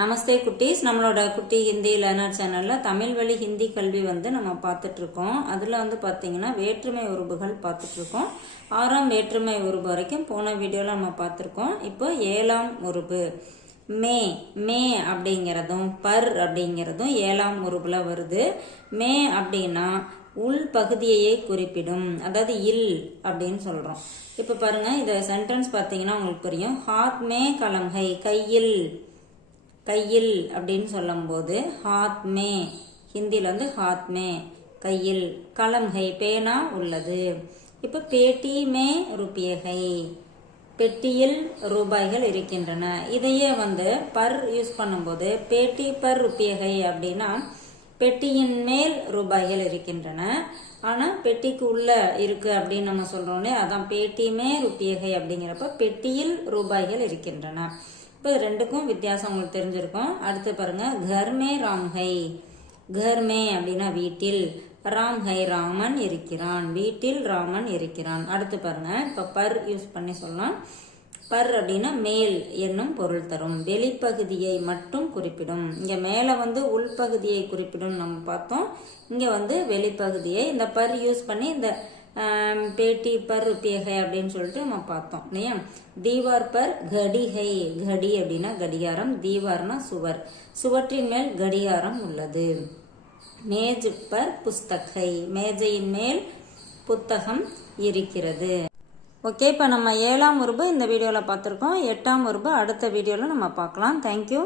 நமஸ்தே குட்டீஸ். நம்மளோட குட்டி ஹிந்தி லேர்னர் சேனலில் தமிழ் வழி ஹிந்தி கல்வி வந்து நம்ம பார்த்துட்ருக்கோம். அதில் வந்து பார்த்திங்கன்னா வேற்றுமை உருபுகள் பார்த்துட்ருக்கோம். ஆறாம் வேற்றுமை உருபு வரைக்கும் போன வீடியோவில் நம்ம பார்த்துருக்கோம். இப்போ ஏழாம் உருபு மே மே அப்படிங்கிறதும் பர் அப்படிங்கிறதும் ஏழாம் உறுப்பில் வருது. மே அப்படின்னா உள் பகுதியையே குறிப்பிடும். அதாவது இல் அப்படின்னு சொல்கிறோம் இப்போ பாருங்கள் இதை சென்டென்ஸ் பார்த்தீங்கன்னா உங்களுக்கு புரியும். ஹாத் மே கலம்ஹை கையில். கையில் அப்படின்னு சொல்லும்போது ஹாத்மே. ஹிந்தியில் வந்து ஹாத்மே. கையில். கலம்ஹை பேனா உள்ளது. இப்போ பேட்டி மே ருப்பியகை பெட்டியில் ரூபாய்கள் இருக்கின்றன. இதையே வந்து பர் யூஸ் பண்ணும்போது பேட்டி பர் ருப்பியகை அப்படின்னா பெட்டியின் மேல் ரூபாய்கள் இருக்கின்றன. ஆனால் பெட்டிக்கு உள்ள இருக்கு அப்படின்னு நம்ம சொல்கிறோன்னே அதான் பேட்டியுமே ருப்பியகை அப்படிங்கிறப்ப பெட்டியில் ரூபாய்கள் இருக்கின்றன. இப்போ ரெண்டுக்கும் வித்தியாசம் உங்களுக்கு தெரிஞ்சிருக்கும். அடுத்து பாருங்கள் கர்மே ராம்ஹை. கர்மே அப்படின்னா வீட்டில். ராம்ஹை ராமன் இருக்கிறான். வீட்டில் ராமன் இருக்கிறான். அடுத்து பாருங்கள் இப்போ பர் யூஸ் பண்ணி சொல்லலாம். பர் அப்படின்னா மேல் என்னும் பொருள் தரும். வெளிப்பகுதியை மட்டும் குறிப்பிடும். இங்கே மேலே வந்து உள்பகுதியை குறிப்பிடும் நம்ம பார்த்தோம். இங்கே வந்து வெளிப்பகுதியை இந்த பர் யூஸ் பண்ணி இந்த பேட்டி பர் ருப்பியகை அப்படின்னு சொல்லிட்டு நம்ம பார்த்தோம் இல்லையா? தீவார் பர் கடிகை. கடி அப்படின்னா கடிகாரம் தீவார்னா சுவர். சுவற்றின் மேல் கடிகாரம் உள்ளது. மேஜ் பர் புஸ்தகை. மேஜையின் மேல் புத்தகம் இருக்கிறது. ஓகே இப்போ நம்ம ஏழாம் உருபு இந்த வீடியோவில் பார்த்துருக்கோம். எட்டாம் உருபு அடுத்த வீடியோவில் நம்ம பார்க்கலாம். தேங்க்யூ